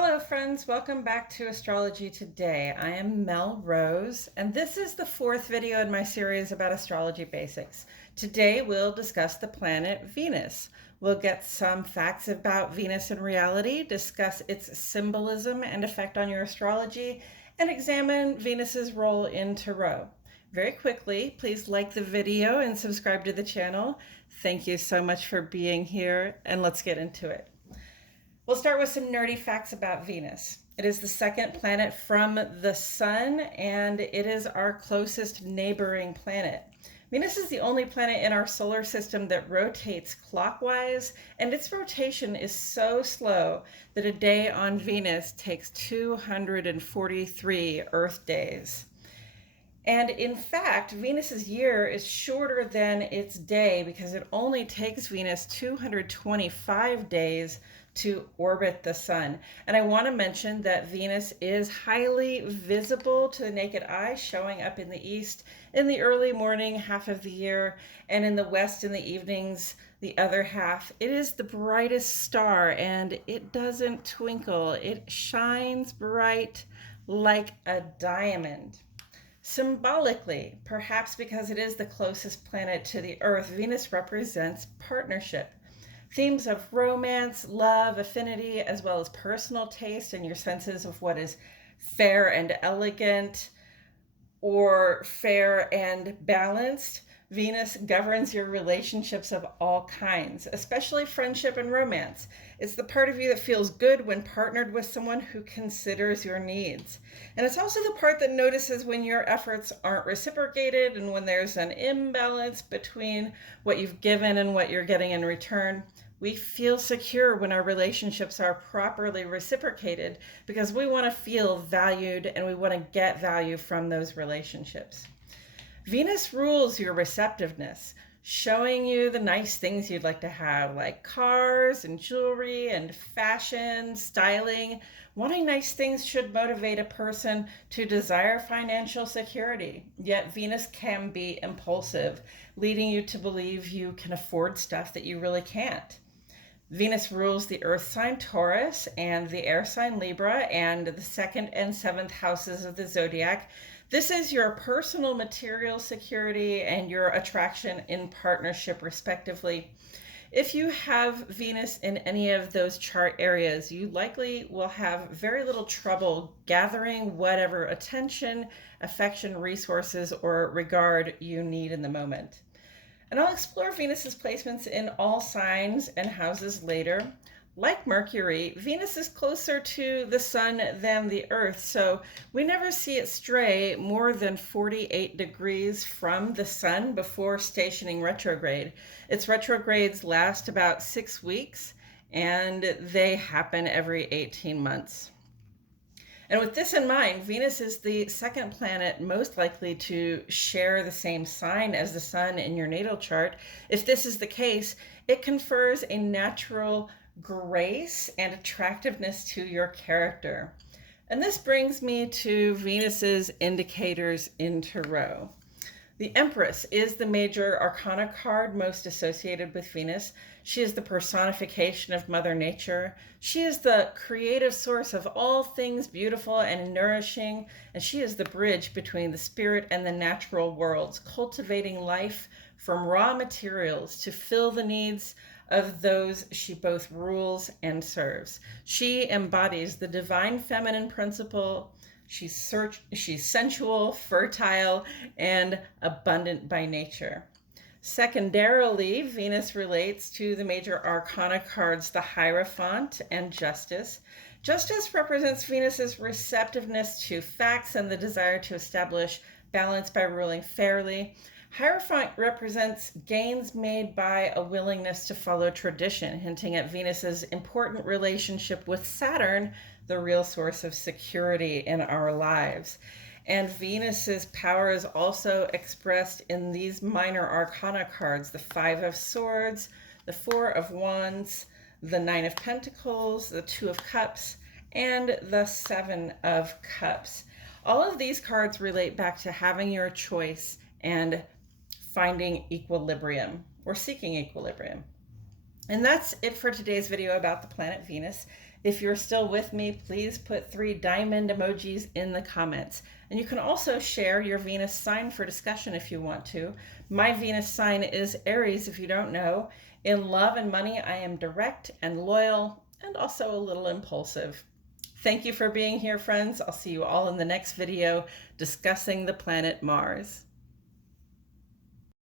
Hello friends, welcome back to Astrology Today. I am Mel Rose, and this is the fourth video in my series about astrology basics. Today we'll discuss the planet Venus. We'll get some facts about Venus in reality, discuss its symbolism and effect on your astrology, and examine Venus's role in Tarot. Very quickly, please like the video and subscribe to the channel. Thank you so much for being here, and let's get into it. We'll start with some nerdy facts about Venus. It is the second planet from the Sun, and it is our closest neighboring planet. Venus is the only planet in our solar system that rotates clockwise, and its rotation is so slow that a day on Venus takes 243 Earth days. And in fact, Venus's year is shorter than its day because it only takes Venus 225 days to orbit the sun. And I want to mention that Venus is highly visible to the naked eye, showing up in the east in the early morning half of the year, and in the west in the evenings the other half. It is the brightest star, and it doesn't twinkle. It shines bright like a diamond. Symbolically, perhaps because it is the closest planet to the Earth, Venus represents partnership. Themes of romance, love, affinity, as well as personal taste and your senses of what is fair and elegant or fair and balanced. Venus governs your relationships of all kinds, especially friendship and romance. It's the part of you that feels good when partnered with someone who considers your needs. And it's also the part that notices when your efforts aren't reciprocated and when there's an imbalance between what you've given and what you're getting in return. We feel secure when our relationships are properly reciprocated because we want to feel valued and we want to get value from those relationships. Venus rules your receptiveness, showing you the nice things you'd like to have, like cars and jewelry and fashion, styling. Wanting nice things should motivate a person to desire financial security. Yet Venus can be impulsive, leading you to believe you can afford stuff that you really can't. Venus rules the earth sign Taurus and the air sign Libra and the second and seventh houses of the zodiac. This is your personal material security and your attraction in partnership, respectively. If you have Venus in any of those chart areas, you likely will have very little trouble gathering whatever attention, affection, resources, or regard you need in the moment. And I'll explore Venus's placements in all signs and houses later. Like Mercury, Venus is closer to the sun than the Earth, so we never see it stray more than 48 degrees from the sun before stationing retrograde. Its retrogrades last about 6 weeks, and they happen every 18 months. And with this in mind, Venus is the second planet most likely to share the same sign as the sun in your natal chart. If this is the case, it confers a natural grace and attractiveness to your character. And this brings me to Venus's indicators in Tarot. The Empress is the major arcana card most associated with Venus. She is the personification of Mother Nature. She is the creative source of all things beautiful and nourishing, and she is the bridge between the spirit and the natural worlds, cultivating life from raw materials to fill the needs of those she both rules and serves. She embodies the divine feminine principle. She's sensual, fertile, and abundant by nature. Secondarily, Venus relates to the major arcana cards, the Hierophant and Justice. Justice represents Venus's receptiveness to facts and the desire to establish balance by ruling fairly. Hierophant represents gains made by a willingness to follow tradition, hinting at Venus's important relationship with Saturn, the real source of security in our lives. And Venus's power is also expressed in these minor arcana cards, the Five of Swords, the Four of Wands, the Nine of Pentacles, the Two of Cups, and the Seven of Cups. All of these cards relate back to having your choice and finding equilibrium or seeking equilibrium. And that's it for today's video about the planet Venus. If you're still with me, please put 3 diamond emojis in the comments. And you can also share your Venus sign for discussion if you want to. My Venus sign is Aries, if you don't know. In love and money, I am direct and loyal and also a little impulsive. Thank you for being here, friends. I'll see you all in the next video discussing the planet Mars.